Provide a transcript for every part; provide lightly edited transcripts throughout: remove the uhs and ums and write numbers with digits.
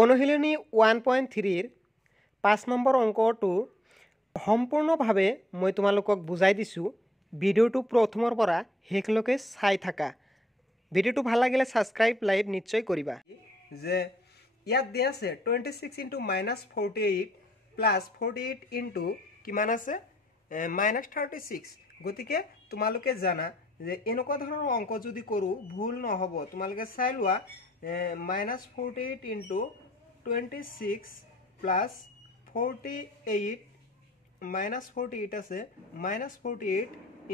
অনুশীলনী 1.3 5 নম্বৰ অংকটো সম্পূৰ্ণভাৱে মই তোমালোকক বুজাই দিছো। ভিডিওটো প্ৰথমৰ পৰা শেষলৈকে চাই থাকা। ভিডিওটো ভাল লাগিলে সাবস্ক্ৰাইব লাইক নিশ্চয় কৰিবা। যে ইয়াত দিয়া আছে 26 * -48 + 48 * কিমান আছে -36। গতিকে তোমালোকে জানা যে এনেকুৱা ধৰণৰ অংক যদি কৰো ভুল নহব। তোমালোকে চাই লোৱা -48 * 26 + 48 -48 আছে -48 * -36।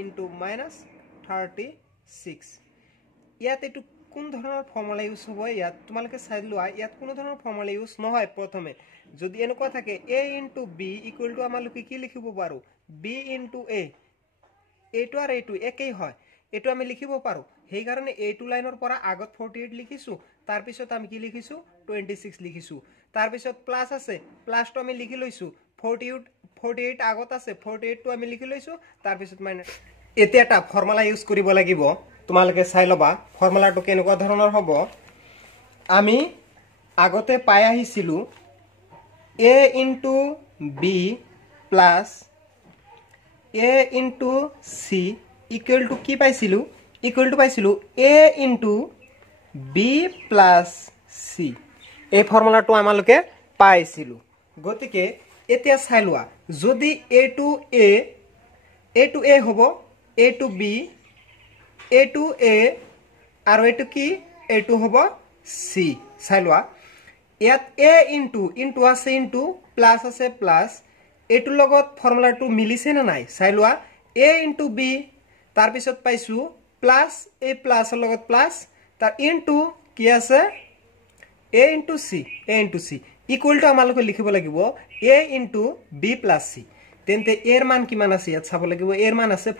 ইয়াত এটো কোন ধৰণৰ ফৰ্মুলা ইউজ হ'ব ইয়াত তোমালোকে চাই লোৱা। ইয়াত কোনো ধৰণৰ ফৰ্মুলা ইউজ নহয়। প্ৰথমে যদি এনেকুৱা থাকে a * b = আমালোকে কি লিখিব পাৰো b * a। এইটো আৰু এইটো একেই হয়, এইটো আমি লিখিব পাৰো। সেই কাৰণে এইটো লাইনৰ পৰা আগত 48 লিখিছো, তাৰ পিছত আমি কি লিখিছো 26 লিখিছো। তাৰ পিছত প্লাস আছে, প্লাসটো আমি লিখি লৈছো। 48 আগত আছে, 48 টো আমি লিখি লৈছো। তাৰ পিছত মাইনাস। এতিয়া এটা ফৰ্মুলা ইউজ কৰিব লাগিব। তোমালোকে চাই লবা ফৰ্মুলাটো কেনেকুৱা ধৰণৰ হ'ব। আমি আগতে পাই আহিছিলো a * b + a * c = কি পাইছিলো পাইছিলো a * b + c। এই ফৰ্মুলাটো আমালোকে পাইছিলো। গতিকে এতিয়া চাই লোৱা যদি এইটো a হ'ব, এইটো b, এইটো a আৰু এইটো কি এইটো হ'ব c। চাই লোৱা ইয়াত a ইনটু আছে ইনটু প্লাস আছে প্লাস। এইটোৰ লগত ফৰ্মুলাটো মিলিছে না নাই চাই লোৱা a * b তাৰ পিছত পাইছো প্লাস a প্লাসৰ লগত প্লাস তাৰ ইনটু কি আছে a * c ইকুয়াল টু আমালোকে লিখিব লাগিব a * b + c। তেন্তে এর মান কিমান আছে ইয়াত চাব লাগিব। এর মান আছে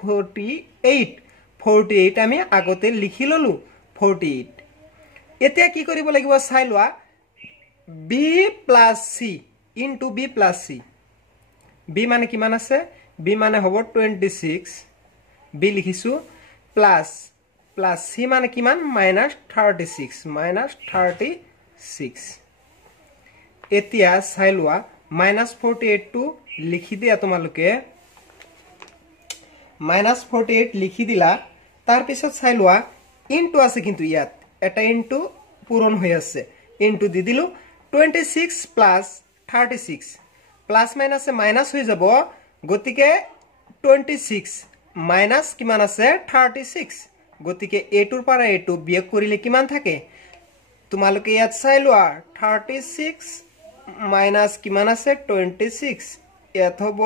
48 আমি আগতে লিখি ললো 48। এতিয়া কি কৰিব লাগিব চাই লোৱা b + c * b + c। b মানে কিমান আছে b মানে হ'ব 26 b লিখিছো প্লাস c মানে কিমান -36 এতিয়া চাই লোৱা -48 টো লিখি দিয়া। তোমালোকে -48 লিখি দিলা। তাৰ পিছত চাই লোৱা ইনটু আছে, কিন্তু ইয়াত এটা ইনটু পূৰণ হৈ আছে, ইনটু দি দিলো 26 + 36 প্লাস মাইনাসে মাইনাস হৈ যাব। গতিকে 26 মাইনাস কিমান আছে 36। গতিকে এটোৰ পৰা এটো বিয়োগ কৰিলে কিমান থাকে তোমালোকে ইয়াত চাই লোৱা 36 মাইনাস কিমান আছে 26। ইয়াত হ'ব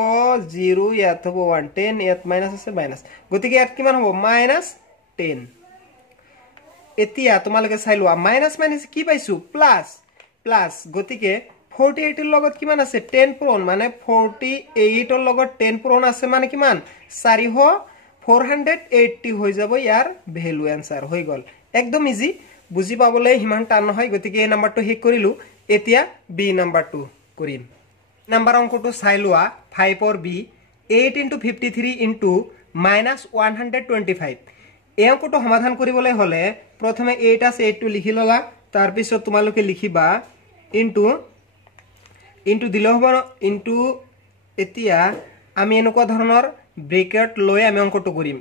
0, ইয়াত হ'ব 1, 10, ইয়াত মাইনাস আছে মাইনাস। গতিকে ইয়াত কিমান হ'ব -10। এতিয়া তোমালোকে চাই লোৱা মাইনাস মাইনাস কি পাইছো প্লাস। গতিকে 48 এৰ লগত কিমান আছে 10 পূৰণ মানে 48 এৰ লগত 10 পূৰণ আছে মানে কিমান 480 হৈ যাব। ইয়াৰ ভ্যালু आंसर হৈ গল। একদম ইজি, বুজি পাবলৈ হিমান টান নহয়। গতিকে এই নাম্বাৰটো শেষ কৰিলো। এতিয়া বি নাম্বাৰটো কৰিম। নাম্বাৰ অংকটো চাই লোৱা 5 or b 8 * 53 * -125। এই অংকটো সমাধান কৰিবলৈ হলে প্ৰথমে 8 আছে 8 টো লিখি ললা। তাৰ পিছত তোমালোকে লিখিবা ইনটু দিলে হ'ব ইনটু। এতিয়া আমি এনেকুৱা ধৰণৰ ব্ৰেকেট লৈ আমি অংকটো কৰিম।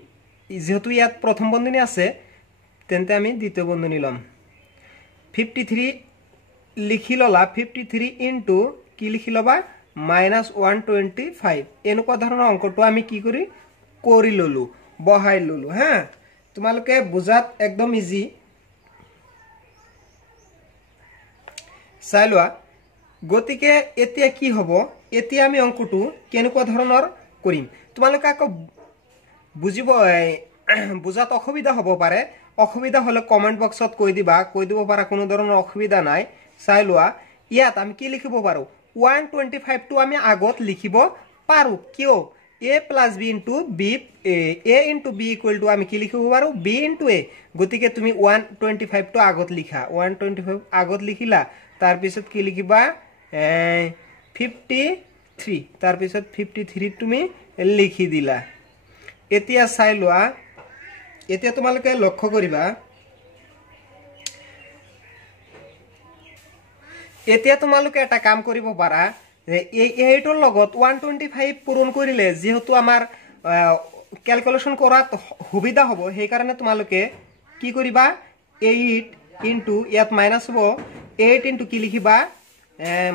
যেহেতু ইয়াত প্ৰথম বন্ধনী আছে তেন্তে আমি দ্বিতীয় বন্ধনী লম। 53 লিখি ললা 53 ইনটু কি লিখি লবা -125। এনেকুৱা ধৰণৰ অংকটো আমি কি কৰি ললো বহাই ললো। হ্যাঁ, তোমালোকে বুজাত একদম ইজি। চাই লোৱা গতিকে এতিয়া কি হ'ব, এতিয়া আমি অংকটো কেনেকুৱা ধৰণৰ কৰিম তোমালোকে আকৌ বুজাত অসুবিধা হ'ব পাৰে। অসুবিধা হলে কমেন্ট বক্সত কৈ দিব পাৰা, কোনো ধৰণৰ অসুবিধা নাই। চাই লোৱা ইয়াত আমি কি লিখিব পাৰো 125 টো আমি আগত লিখিব পাৰো। কিয় a + b * b a * b = আমি কি লিখিব পাৰো b * a। গতিকে তুমি 125 টো আগত লিখা, 125 আগত লিখিলা। তাৰ পিছত কি লিখিবা 53, তাৰ পিছত 53 তুমি লিখি দিলা। এতিয়া চাই লোৱা এতিয়া তোমালোকে লক্ষ্য কৰিবা এতিয়া তোমালোকে এটা কাম কৰিব পাৰা যে এইটোৰ লগত 125 পূৰণ কৰিলে যেহেতু আমাৰ ক্যালকুলেশন কৰাত সুবিধা হ'ব সেই কাৰণে তোমালোকে কি কৰিবা 8 ইনটু ইয়াত মাইনাস হ'ব 8 ইনটু কি লিখিবা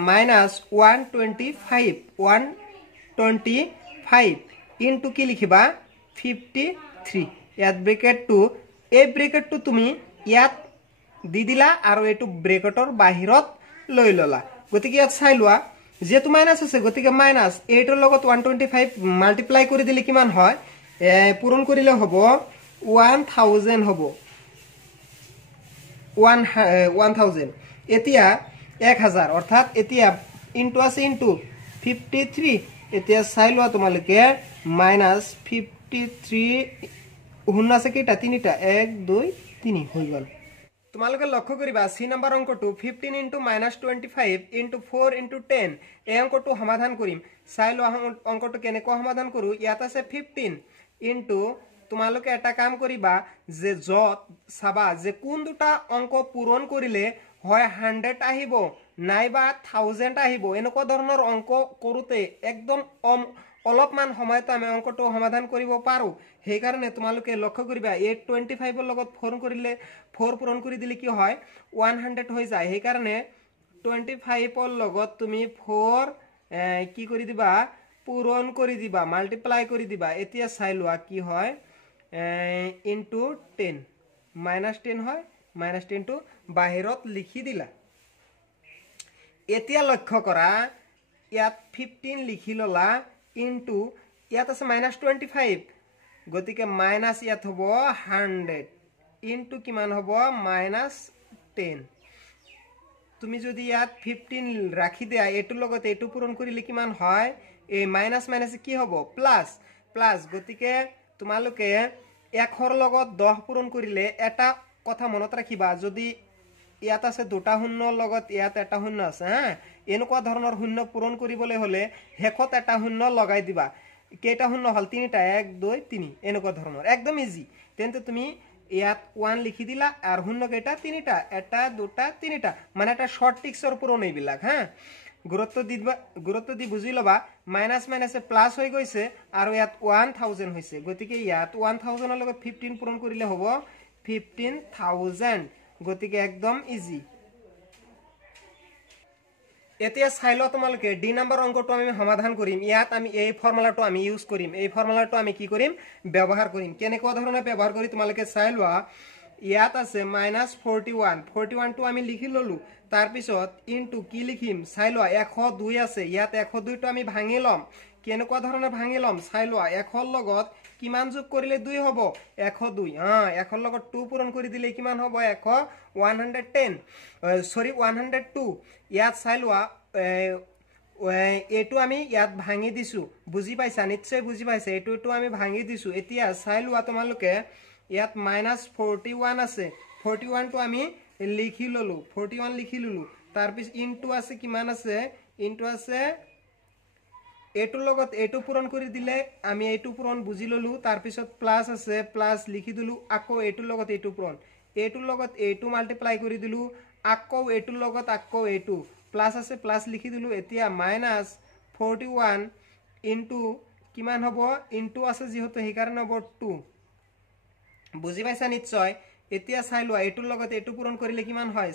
মাইনাস 125 ইনটু কি লিখিবা 53 ইয়াত ব্ৰেকেটটো এই ব্ৰেকেটটো তুমি ইয়াত দি দিলা আৰু এটো ব্ৰেকেটৰ বাহিৰত লৈ ললা গতিকে ইয়াত চাই লোৱা যেটো মাইনাস আছে গতিকে মাইনাস 8 ৰ লগত 125 মাল্টিপ্লাই কৰি দিলে কিমান হয় পূৰণ কৰিলে হ'ব 1000 হ'ব 1000 এতিয়া 1000 অৰ্থাৎ এতিয়া ইনটু আছে ইনটু 53 এতিয়া চাই লোৱা তোমালোকে মাইনাস 53 হুন আছে কেইটা তিনিটা 1 2 3 হৈ গল তোমালোকে লক্ষ্য কৰিবা সি নম্বৰ অংকটো 15 ইনটু -25 ইনটু 4 ইনটু 10 এই অংকটো সমাধান কৰিম চাই লোৱা অংকটো কেনেকৈ সমাধান কৰো ইয়াত আছে 15 ইনটু তোমালোকে এটা কাম কৰিবা যে যত সাবা যে কোন দুটা অংক পূৰণ কৰিলে হয় 100 আহিব নাইবা 1000 আহিব এনেকুৱা ধৰণৰ অংক কৰোতে একদম অলপমান সময়ত আমি অংকটো সমাধান কৰিব পাৰো সেই কাৰণে তোমালোকে লক্ষ্য কৰিবা 825 ৰ লগত 4 কৰিলে 4 পূৰণ কৰি দিলে কি হয় 100 হৈ যায় সেই কাৰণে 25 ৰ লগত তুমি 4 কি কৰি দিবা পূৰণ কৰি দিবা মাল্টিপ্লাই কৰি দিবা এতিয়া চাই লোৱা কি হয় ইনটু 10 -10 হয় -10 টো বাহিৰত লিখি দিলা এতিয়া লক্ষ্য কৰা ইয়াত 15 লিখি ললা ইনটু ইয়াত আছে -25 গতিকে মাইনাস ইয়াত হ'ব 100 ইনটু কিমান হ'ব -10 তুমি যদি ইয়াত 15 ৰাখি দিয়া এটো লগত এটো পূৰণ কৰিলে কিমান হয় এই মাইনাস মাইনাস কি হ'ব প্লাস প্লাস গতিকে তোমালোকে 1 ৰ লগত 10 পূৰণ কৰিলে এটা কথা মনত ৰাখিবা যদি ইয়াত আছে দুটা শূন্যৰ লগত ইয়াত এটা শূন্য আছে হা এনেকুৱা ধৰণৰ শূন্য পূৰণ কৰিবলৈ হলে হেকত এটা শূন্য লগাই দিবা কেইটা শূন্য হল তিনিটা 1 2 3 এনেকুৱা ধৰণৰ একদম ইজি তেন্তে তুমি ইয়াত 1 লিখি দিলা আৰু শূন্য কেইটা তিনিটা এটা দুটা তিনিটা মানে এটা শৰ্ট টিক্সৰ পূৰণ এইবিলাক হা গুৰুত্ব দি বুজি লবা মাইনাস মাইনাসে প্লাস হৈ গৈছে আৰু ইয়াত 1000 হৈছে গতিকে ইয়াত 1000 ৰ লগত 15 পূৰণ কৰিলে হ'ব 15000 গতিকে একদম ইজি এতিয়া চাই ল তোমালোকে ডি নম্বৰ অংকটো আমি সমাধান কৰিম ইয়াত আমি এই ফৰ্মুলাটো আমি ইউজ কৰিম এই ফৰ্মুলাটো আমি কি কৰিম ব্যৱহাৰ কৰিম কেনেকুৱা ধৰণে ব্যৱহাৰ কৰি তোমালোকে চাই লোৱা ইয়াত আছে -41 টো আমি লিখি ললো তাৰ পিছত ইনটু কি লিখিম চাই লোৱা 102 আছে ইয়াত 102 টো আমি ভাঙি লম কেনেকুৱা ধৰণে ভাঙি লম চাই লোৱা 1 ৰ লগত কিমান যোগ কৰিলে 2 হ'ব 102 1 ৰ লগত 2 পূৰণ কৰি দিলে কিমান হ'ব 110 সৰি 102 ইয়াত চাই লোৱা এটো আমি ইয়াত ভাঙি দিছো বুজি পাইছা নিশ্চয় বুজি পাইছা এটো আমি ভাঙি দিছো এতিয়া চাই লোৱা তোমালোকে ইয়াত -41 আছে 41 টো আমি লিখি ললো 41 লিখি ললো তাৰ পিছ ইনটু আছে কিমান আছে ইনটু আছে এটো লগত এটো পূৰণ কৰি দিলে আমি এটো পূৰণ বুজি ললো তাৰ পিছত প্লাস আছে প্লাস লিখি দিলু আকৌ এটো লগত এটো পূৰণ এটোৰ লগত এটো মাল্টিপ্লাই কৰি দিলু আকৌ এটোৰ লগত আকৌ এটো প্লাস আছে প্লাস লিখি দিলু এতিয়া -41 ইনটু কিমান হ'ব ইনটু আছে যেহেতু সেই কাৰণে হ'ব 2 বুজি পাইছা নিশ্চয় এতিয়া চাই লোৱা এটোৰ লগত এটো পূৰণ কৰিলে কিমান হয়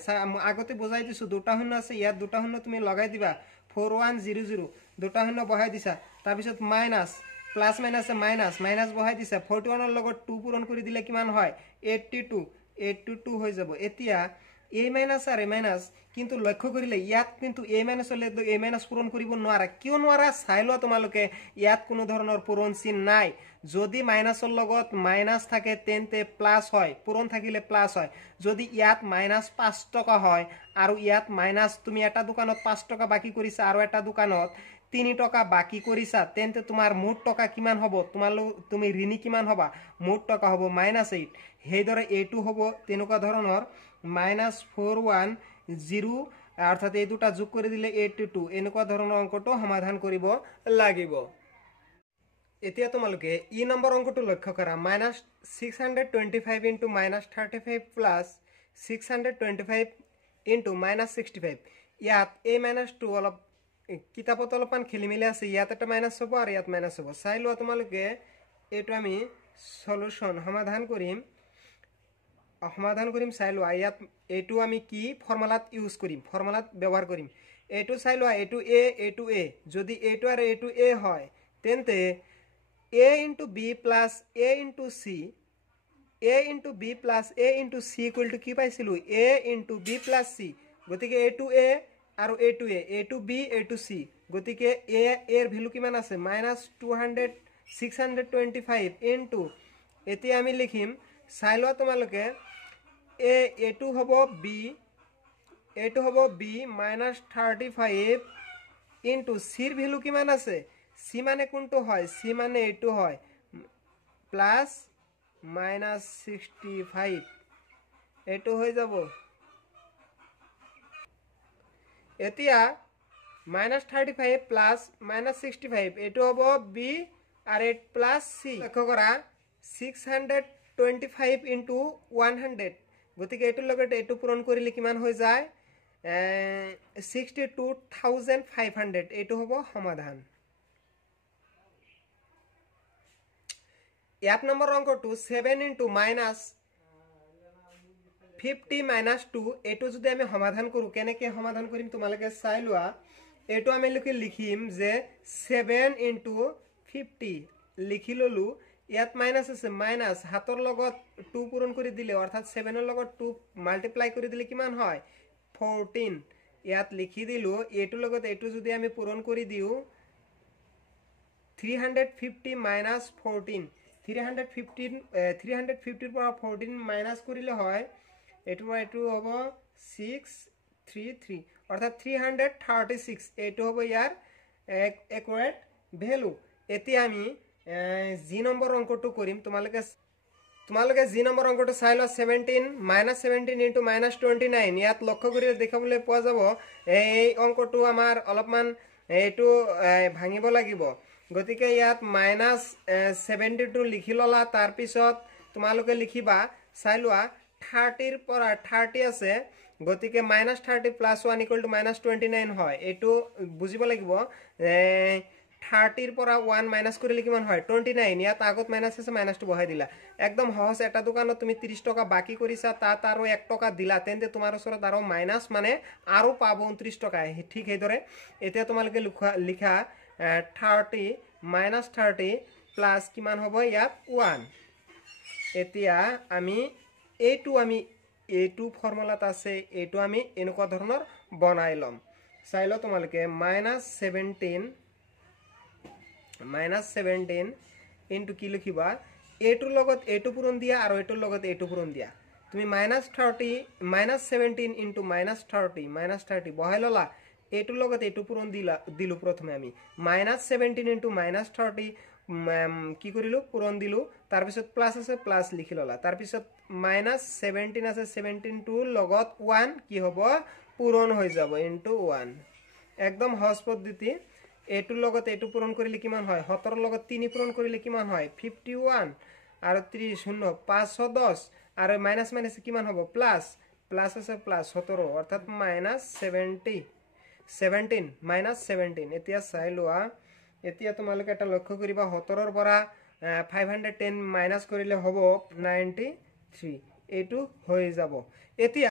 আগতে বুজাই দিছো দুটা শূন্য আছে ইয়াত দুটা শূন্য তুমি লগাই দিবা 4100 দুটা শূন্য বহাই দিছা তাৰ পিছত মাইনাস প্লাস মাইনাস মাইনাস বহাই দিছা 41 ৰ লগত 2 পূৰণ কৰি দিলে কিমান হয় 82 হৈ যাব এতিয়া a minus R a minus কিন্তু লক্ষ্য কৰিলে ইয়াত কিন্তু a মাইনাস হলে a মাইনাস পূৰণ কৰিব নোৱাৰা কিয় নোৱাৰা চাই লোৱা তোমালোকে ইয়াত কোনো ধৰণৰ পূৰণ চিন নাই যদি মাইনাসৰ লগত মাইনাস থাকে তেন্তে প্লাস হয় পূৰণ থাকিলে প্লাস হয় যদি ইয়াত -5 টকা হয় আৰু ইয়াত মাইনাস তুমি এটা দোকানত 5 টকা বাকি কৰিছা আৰু এটা দোকানত 3 টকা বাকি কৰিছা তেন্তে তোমাৰ মুঠ টকা কিমান হ'ব তুমি ঋণী কিমান হবা মুঠ টকা হ'ব -8 হেইদৰে এটো হ'ব তেনেকুৱা ধৰণৰ -410 অৰ্থাৎ এই দুটা যোগ কৰি দিলে 82 এনেকুৱা ধৰণৰ অংকটো সমাধান কৰিব লাগিব এতিয়া তোমালোকে ই নম্বৰ অংকটো লক্ষ্য কৰা -625 * -35 + 625 * -65 ইয়াত এই -2 অলপ কিতাপত অলপমান খেলি মেলি আছে, ইয়াত এটা মাইনাছ হ'ব আৰু ইয়াত মাইনাছ হ'ব। চাই লোৱা তোমালোকে, এইটো আমি সলিউশন সমাধান কৰিম চাই লোৱা। ইয়াত এইটো আমি কি ফৰ্মুলাত ইউজ কৰিম, ফৰ্মুলাত ব্যৱহাৰ কৰিম। এইটো চাই লোৱা, এইটো এ, যদি এইটো আৰু এইটো এ হয় তেন্তে a into b plus a into c, a into b plus a into c equal to কি পাইছিলো, a into b plus c। গতিকে এইটো a আৰু এইটো a, এইটো b এইটো c। গতিকে a এৰ ভ্যালু কিমান আছে -625 ইনটু, এতিয়া আমি লিখিম চাই লোৱা তোমালোকে, এইটো হ'ব b, এইটো হ'ব b -35 ইনটু চিৰ ভ্যালু কিমান আছে, c মানে কোনটো হয়, c মানে এইটো হয়, প্লাস -65 এইটো হৈ যাব। এতিয়া -35 প্লাস -65 এইটো হ'ব b আর 8 প্লাস c। লক্ষ্য করা 625 ইনটু 100, গতিকে এইটোৰ লগত এইটো পূৰণ কৰিলে কিমান হৈ যায় 62,500। এইটো হ'ব সমাধান। 1 নম্বৰ অংকটো 7 ইনটু -50 - 2, এইটো যদি আমি সমাধান কৰো, কেনেকে সমাধান কৰিম তোমালোকে চাই লোৱা। এইটো আমি লিখিম যে 7 ইনটু 50 লিখি ললো, ইয়াত মাইনাস আছে, মাইনাস হাতৰ লগত 2 পূৰণ কৰি দিলে, অৰ্থাৎ 7 ৰ লগত 2 মাল্টিপ্লাই কৰি দিলে কিমান হয় 14। ইয়াত লিখি দিলো, এইটোৰ লগত এইটো যদি আমি পূৰণ কৰি দিও 350 - 14, 350 পৰা 14 মাইনাস কৰিলে হয় এইটো হ'ব 633, অৰ্থাৎ 336। এইটো হ'ব ইয়াৰ একুৰেট ভ্যালু। এতিয়া আমি জি নম্বৰ অংকটো কৰিম। তোমালোকে জি নম্বৰ অংকটো চাই লোৱা। 17 -17 ইনটু -29, ইয়াত লক্ষ্য কৰি দেখাবলৈ পোৱা যাব এই অংকটো আমাৰ অলপমান এইটো ভাঙিব লাগিব। গতিকে ইয়াত -72 লিখি ললা, তাৰ পিছত তোমালোকে লিখিবা চাই লোৱা 30 ৰ পৰা 30 আছে, গতিকে -30 + 1 = -29 হয়। এইটো বুজিব লাগিব, 30 ৰ পৰা 1 মাইনাস কৰিলে কিমান হয় 29। ইয়াত আগত মাইনাস আছে, মাইনাসটো বহাই দিলা। একদম সহজ। এটা দোকানত তুমি 30 টকা বাকি কৰিছা, তাত আৰু 1 টকা দিলা, তেন্তে তোমাৰ ওচৰত আৰু মাইনাস মানে আৰু পাব 29 টকা। ঠিক সেইদৰে এতিয়া তোমালোকে লিখা 30 - 30 প্লাস কিমান হ'ব ইয়াত 1। এতিয়া আমি এইটো ফৰ্মুলাত আছে, এইটো আমি এনেকুৱা ধৰণৰ বনাই লম। চাই ল তোমালোকে, -17 ইনটু কি লিখিবা, এইটোৰ লগত এইটো পূৰণ দিয়া আৰু এইটোৰ লগত এইটো পূৰণ দিয়া। তুমি -17 ইনটু -30 বহাই ললা, এইটোৰ লগত এইটো পূৰণ দিলো। প্ৰথমে আমি -17 ইনটু -30 কি কৰিলো, পূৰণ দিলো। তাৰ পিছত প্লাস আছে, প্লাস লিখি ললা। তাৰ পিছত -17 আছে, 17 টোৰ লগত 1 কি হ'ব পূৰণ হৈ যাব ইনটু 1। একদম সহজ পদ্ধতি। এইটোৰ লগত এইটো পূৰণ কৰিলে কিমান হয় 17 ৰ লগত 3 পূৰণ কৰিলে কিমান হয় 51 আৰু 30 0 510 আৰু মাইনাস মাইনাস কিমান হ'ব প্লাস আছে প্লাস 17, অৰ্থাৎ -17 এতিয়া চাই লোৱা। এতিয়া তোমালোকে এটা লক্ষ্য কৰিবা, 17 ৰ পৰা 510 মাইনাস কৰিলে হ'ব 93। এইটো হৈ যাব। এতিয়া